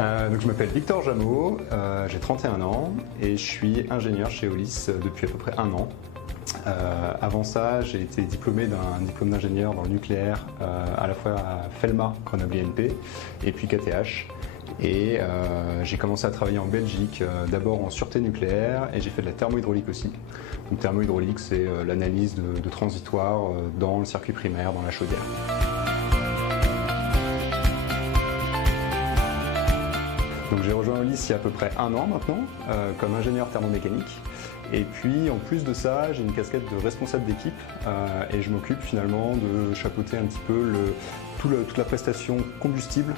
Donc je m'appelle Victor Jameau, j'ai 31 ans et je suis ingénieur chez Eolis depuis à peu près un an. Avant ça, j'ai été diplômé d'un diplôme d'ingénieur dans le nucléaire à la fois à Felma, Grenoble INP, et puis KTH. Et j'ai commencé à travailler en Belgique, d'abord en sûreté nucléaire, et j'ai fait de la thermohydraulique aussi. Donc thermohydraulique, c'est l'analyse de transitoires dans le circuit primaire, dans la chaudière. Donc j'ai rejoint Eolis il y a à peu près un an maintenant, comme ingénieur thermomécanique. Et puis en plus de ça, j'ai une casquette de responsable d'équipe et je m'occupe finalement de chapeauter un petit peu toute la prestation combustible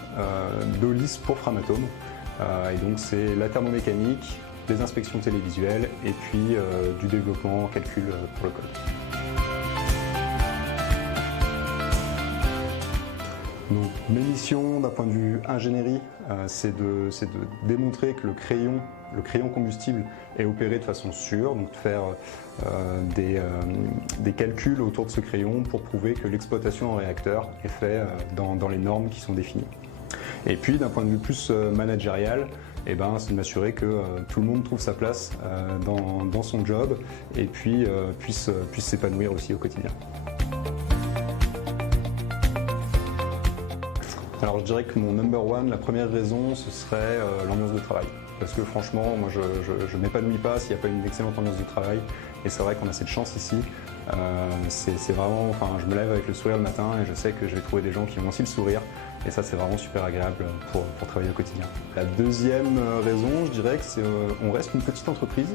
d'Eolis pour Framatome. Et donc c'est la thermomécanique, des inspections télévisuelles et puis du développement en calcul pour le code. Donc, mes missions d'un point de vue ingénierie, c'est de démontrer que le crayon combustible est opéré de façon sûre, donc de faire des calculs autour de ce crayon pour prouver que l'exploitation en réacteur est faite dans les normes qui sont définies. Et puis d'un point de vue plus managérial, c'est de m'assurer que tout le monde trouve sa place dans son job et puis puisse s'épanouir aussi au quotidien. Alors je dirais que mon number one, la première raison, ce serait l'ambiance de travail. Parce que franchement, moi je m'épanouis pas s'il n'y a pas une excellente ambiance de travail. Et c'est vrai qu'on a cette chance ici. C'est vraiment, enfin, je me lève avec le sourire le matin et je sais que je vais trouver des gens qui ont aussi le sourire. Et ça, c'est vraiment super agréable pour travailler au quotidien. La deuxième raison, je dirais que c'est on reste une petite entreprise.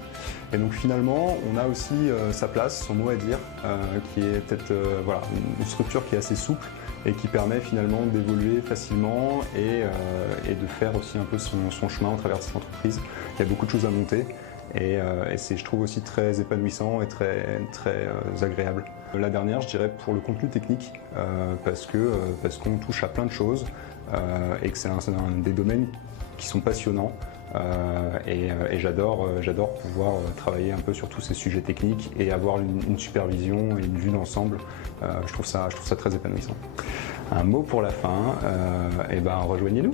Et donc finalement, on a aussi sa place, son mot à dire, qui est peut-être une structure qui est assez souple et qui permet finalement d'évoluer facilement et de faire aussi un peu son chemin au travers de cette entreprise. Il y a beaucoup de choses à monter et c'est, je trouve, aussi très épanouissant et très agréable. La dernière, je dirais, pour le contenu technique, parce qu'on touche à plein de choses et que c'est un des domaines qui sont passionnants. Et j'adore pouvoir travailler un peu sur tous ces sujets techniques et avoir une supervision et une vue d'ensemble. Je trouve ça très épanouissant. Un mot pour la fin, rejoignez-nous.